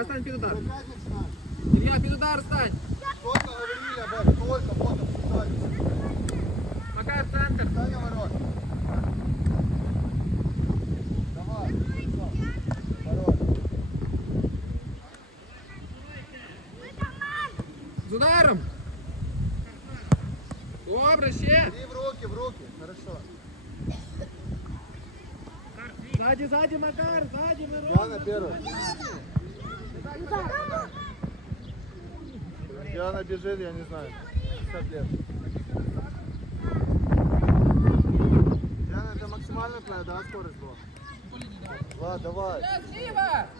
Ілля, стань під удар. Опять начинаем. Ілля, під удар стань. Только говорили об этом, только вот обсуждали. Макар, центр. Таня ворот. Давай. Хорош. З ударом. Добре, ще. Бери в руки, в руки. Хорошо. Ззаді, ззаді, Макар, ззаді, ми Диана Первая. Диана бежит, я не знаю. 50 лет. Диана, это максимальная твоя, да, скорость была? Влад, давай.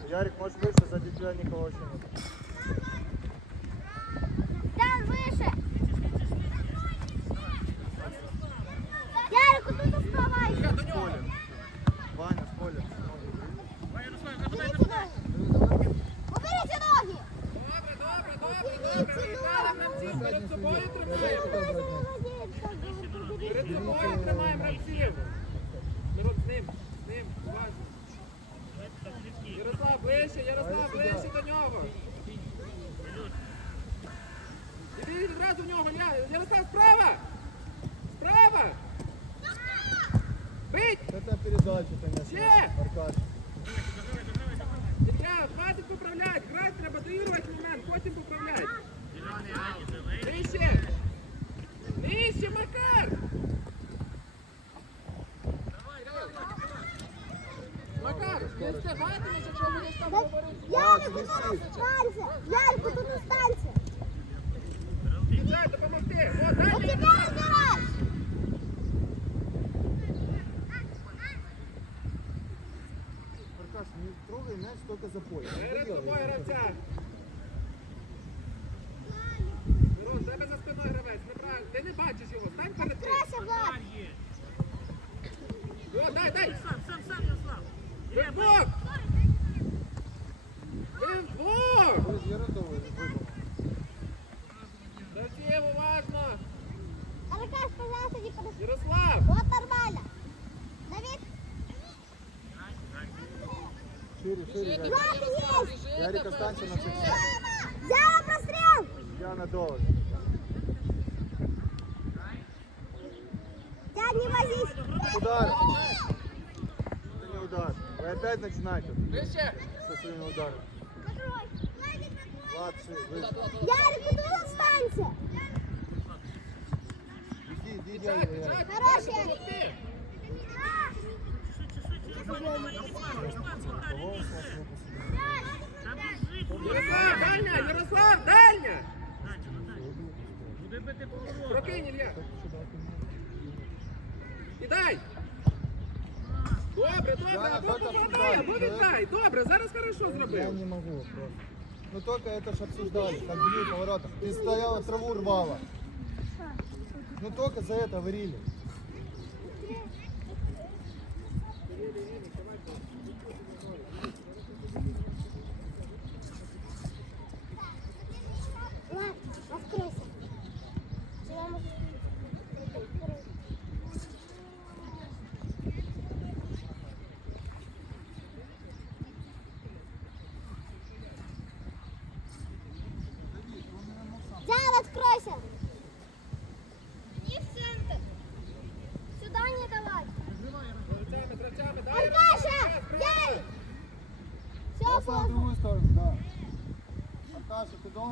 Ярик, можешь выше, сзади тебя никого вообще нет. Ярослав, ближче, Ярослав, ближче до нього. Ярослав, справа! Справа! Бить! Это передача, конечно. Ще! Аркаш. Ілля, хватить поправляти, грати треба доігрувати момент, Макар! Не встигатимеш, якщо будеш там говорити. Ярику, тут останься. Ярику, тут останься. Дай допомогти. О, У 4. Ярик, останься на цепи. Яна, прострел! Яна, долг. Я не возись! Удар! Это не удар. Вы опять начинаете. Со своими ударами. Молодцы, Ярик, куда он останься? Иди, иди, Ярик. Хорош, Ярик. Ярослав, дальня! Ярослав, дальня! Буде бити поворот. Прокинь, Ілля! І дай! Добре, добре, Яна, або тільки попадай, або обсуждали, віддай! Добре, зараз хорошо Я зробив! не могу просто. Ну только это ж обсуждали, как били поворотом. Ты стояла, траву рвала. Ну только за это говорили.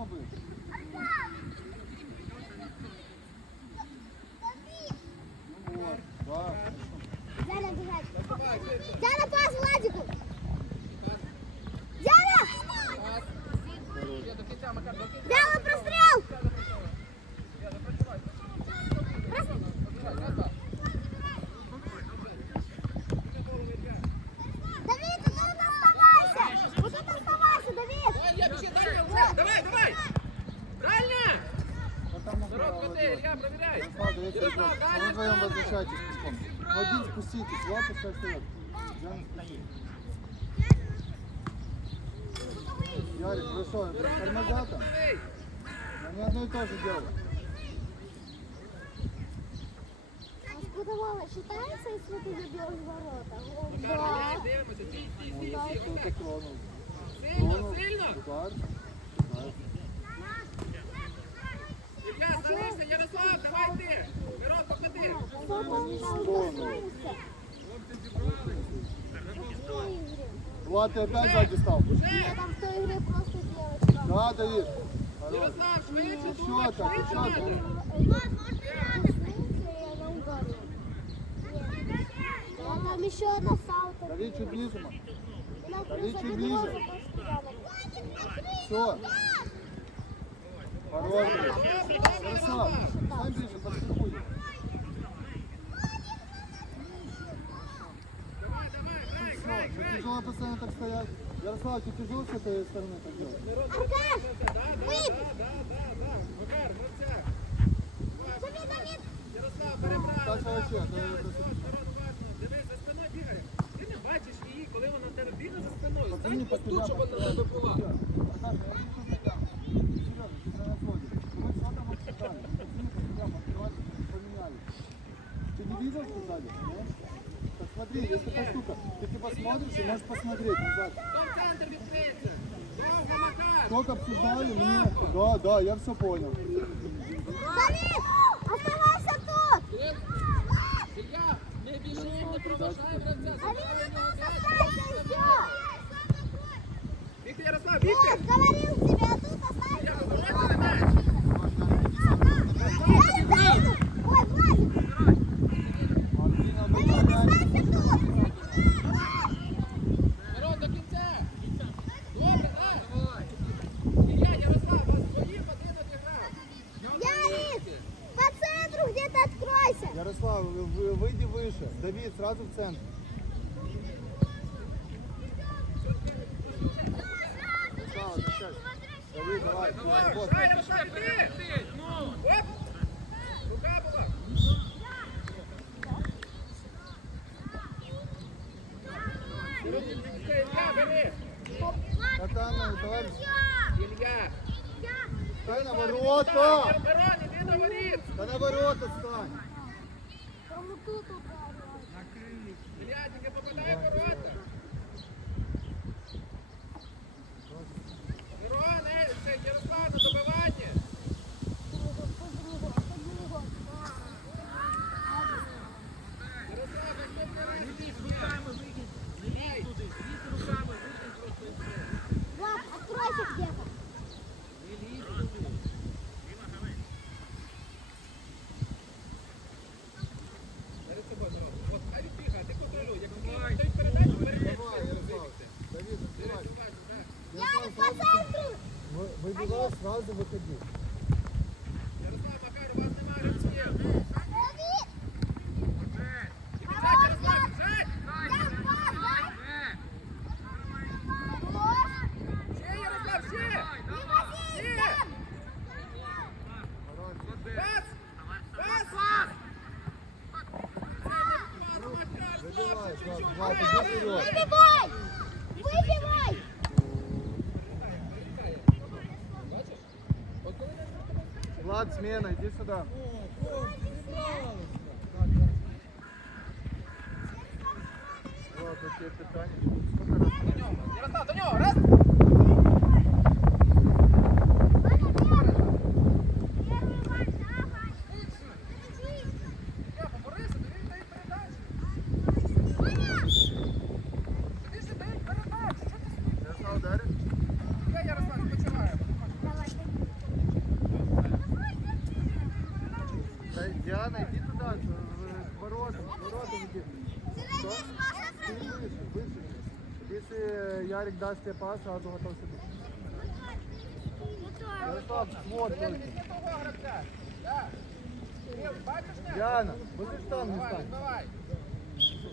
হবে спуститесь, Влад пускай вперед. Диана, спустись. Ярик, вы что, Мирон, тормоза давай, там? останови! Они одно и то же делают. А Скудового считается, если ты забьешь в ворота? О, Макар, да. дивимося, дивимося, стій, стій, стій, Ой, стій, кто отак. это тронул? Стій, Сильно, сильно. Удар. Ілля, залишся, Ярослав, давай ти. Мирон, поклади. Кто там остался? Влад, ты опять сзади стал. Я там в той игре просто девочка. Да, Давид. Ярослав, думай, що так, надо. так? Там еще одна саута. Давид, чуть ближе. Давид, чуть ближе. Все. Хорош. Ярослав, стань ближе, подстрахуй. Давай, давай, грай, грай, Что, грай. тяжело постоянно так стоять? Ярослав, тебе тяжело с этой стороны так делать? Аркаш! Да, да, да, да, да, да. Макар, молодця. Давид, Давид! Ярослав, перебрали. Так, да, вообще, молодець. да, От, Мирон, уважно. Дивись, за спиною бігає. Ти не бачиш її, коли вона в тебе бігає за спиною. Стань ось тут, щоб вона на тебе була. Ты не видел, что сзади? Нет? Так смотри, есть такая штука. Ты типа смотришь и можешь посмотреть назад. Там центр відкриється. Довго, Макар. Только обсуждали, мне... Да, да, я все понял. Давид! Оставайся тут! Ілля, не біжи, не проважай гравця. Давид, тут оставайся и все! Віктор Ярослав, Віктор. Вот, говорил тебе, а тут Ярослав, вы- вы- выйди выше. Давид, сразу в центр. Ярослав, отвечай. Давид, давай. Давай, Вот. Шай, Ярослав, іди. Оп. Рука була. Ілля, бери. Катана, товарищ. Ілля. Стай на ворота! Мирон, іди на воріт. Да на ворота стань. Кому тут ударил? Ілля, тільки попадай в сразу выходи. Смена, иди сюда. Если Ярик даст тебе пас, сразу готов сюда. Ярослав, вот, гравця. Так. Кирил, бачиш не? Стань. давай.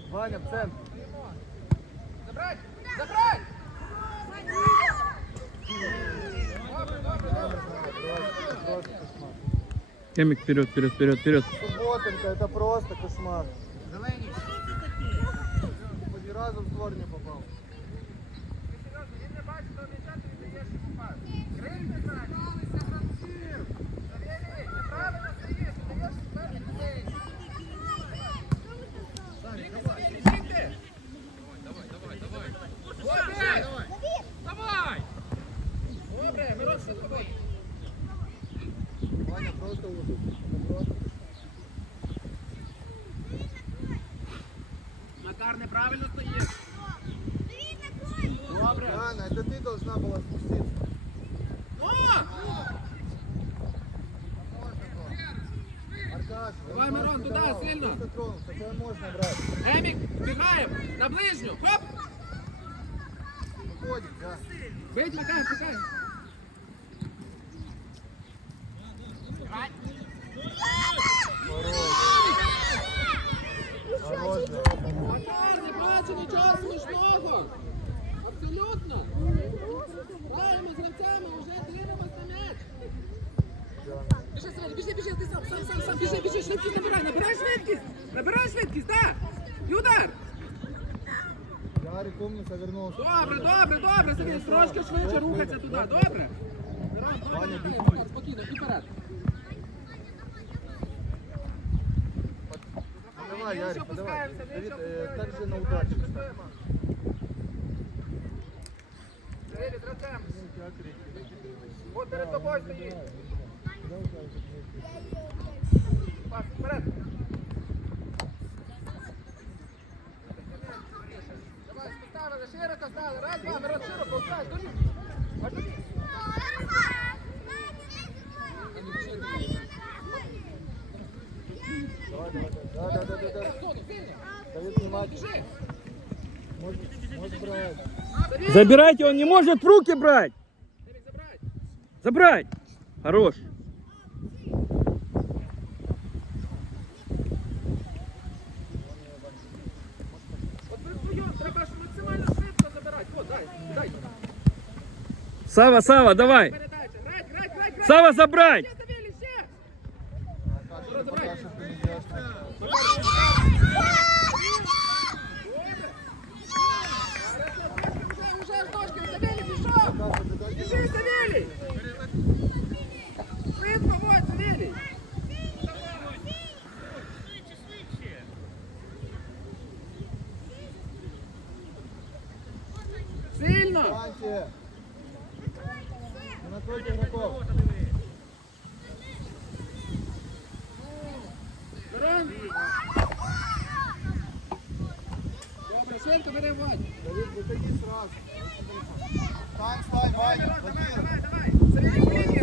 Ваня, в центр. Забрать! Забрать! Добре, добре, добре. Кемик вперед, вперед, вперед, вперед. Субботенька, это просто кошмар. Ни разу в не попал. Ваня, просто уйду. Макар неправильно стоїть. Добре. Анна, это ты должна была спуститься. Ну! Аркаш, Давай, Мирон, туда, сильно. Просто тронул, такое можно брать. Эмик, бегаем, на ближнюю, хоп! Выходит, да. Выйди, Макар, Бачу нічого смішного. Абсолютно. Граємо з гравцями, вже дивимось на м'яч. Біжи, Савель, біжи, біжи, ти сам, сам, сам, сам, біжи, біжи, швидкість набирай, набирай швидкість. Набирай швидкість, так. І удар. Ярик вернулся. Добре, добре, добре, Савель, трошки швидше рухайся туди, добре? Добре, добре, спокійно, і вперед. давай, Він Ярик, ще давай. опускаємося, він Давид, ще э, опускаємося. также на удачу. Савель, гравцем. От перед тобою стоїть. Пас, вперед. Давай, поставили, широко стали. Раз, два, народ широко, встань, доріг. Бачиш? Давай, давай, давай. Да, да, да, да, да. Забирайте, он не может в руки брать. Забрать. Хорош. Сава, Сава, давай. Сава, забрать. Швидко бери Вань. Давай, давай, давай. Савелій,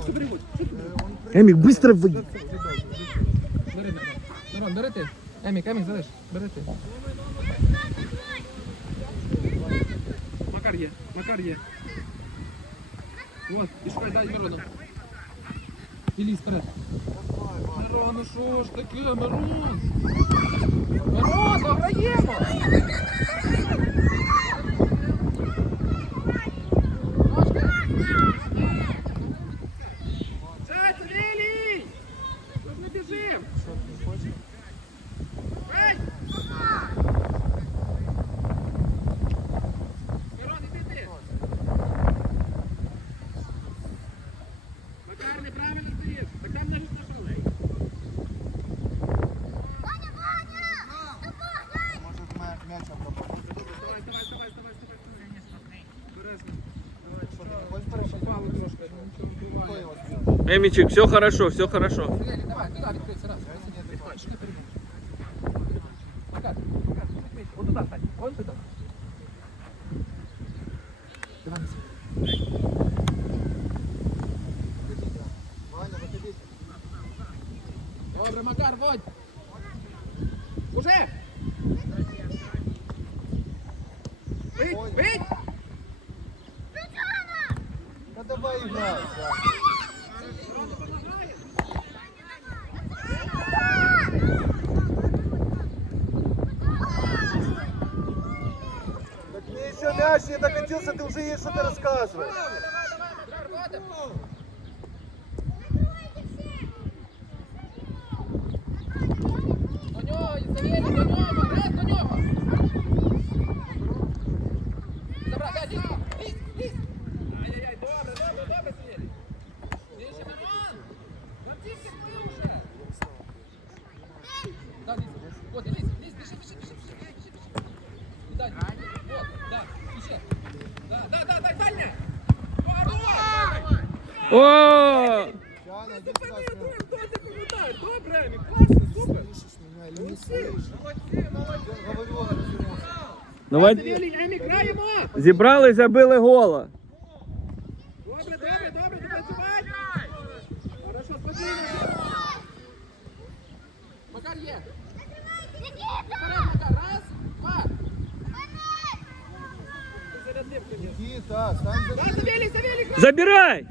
Швидко бери, Вадь, швидко бери. Эмик, быстро выйди. Бери, Мирон. Мирон, бери ти. Емік, Емік, залиш, бери ти. Макар є, Макар є. От, і шукай, дай Мирону. І лізь вперед. Мирон, ну що ж таке, Мирон? Мирон, дограємо! Эмичек, все хорошо, все хорошо. Савелій, давай, туди відкрийся, раз. Відходь, шли перейди. Макар, Макар, відкрийся. От туди стань, вон туди. Давай, Ваня, выходи. Добре, Макар, водь! Уже! Бить, бить! Да давай играй. Докатился, ты уже ей что-то рассказываешь. О! Зупинив дур, дотик удар. Зібрали, забили гола. Добре, добре, добре, допрацювати. Хорошо, спокійно. Макар є. Макар, раз, два. Зарядив, конечно. Никита, сам. Забирай!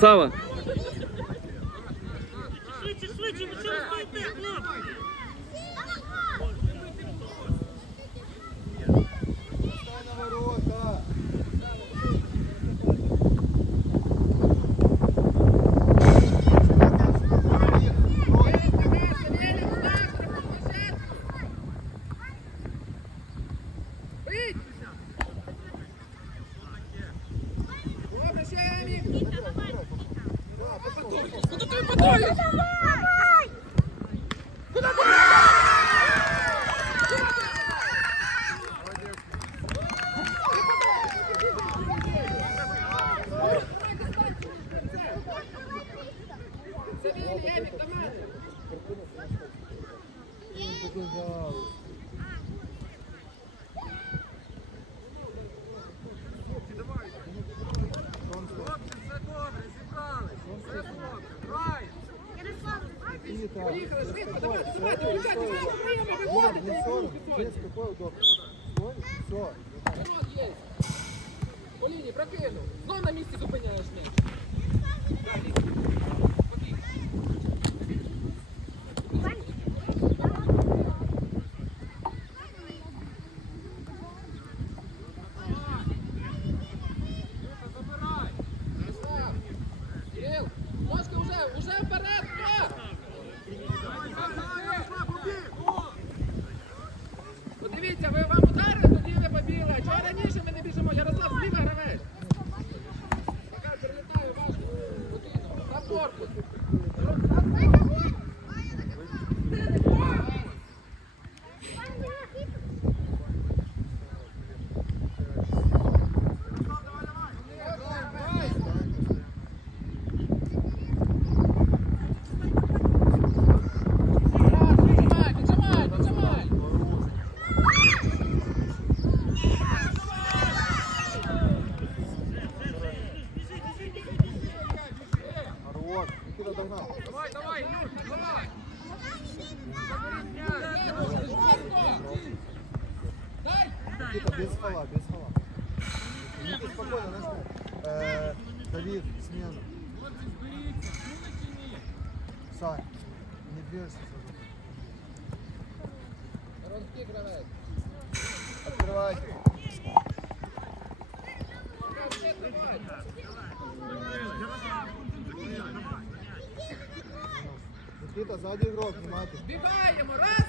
Сава, По лінії прокинув. Знов на місці зупиняєш м'яч. Уже вперед! Никита, сзади игрок, внимательно. Сбегаем, раз!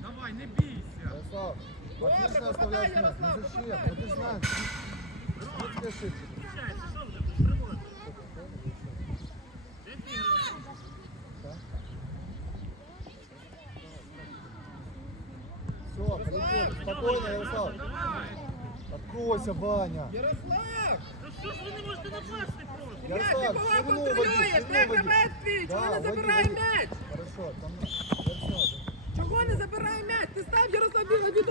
Давай, не бейся. Ярослав, отлично оставляй смерть. Не ну, зачем, вот ты знаешь. Не спеши. Все, коллектив, спокойно, Ярослав. Откройся, Ваня. Ярослав! Да что ж вы не можете напасть? Ярослав, все равно контролює, де гравець твій? Да, Чого не водій, забирає водій. м'яч? Хорошо, там. Ярослав, да. Чого не забирає м'яч? Ти став Ярослав Білий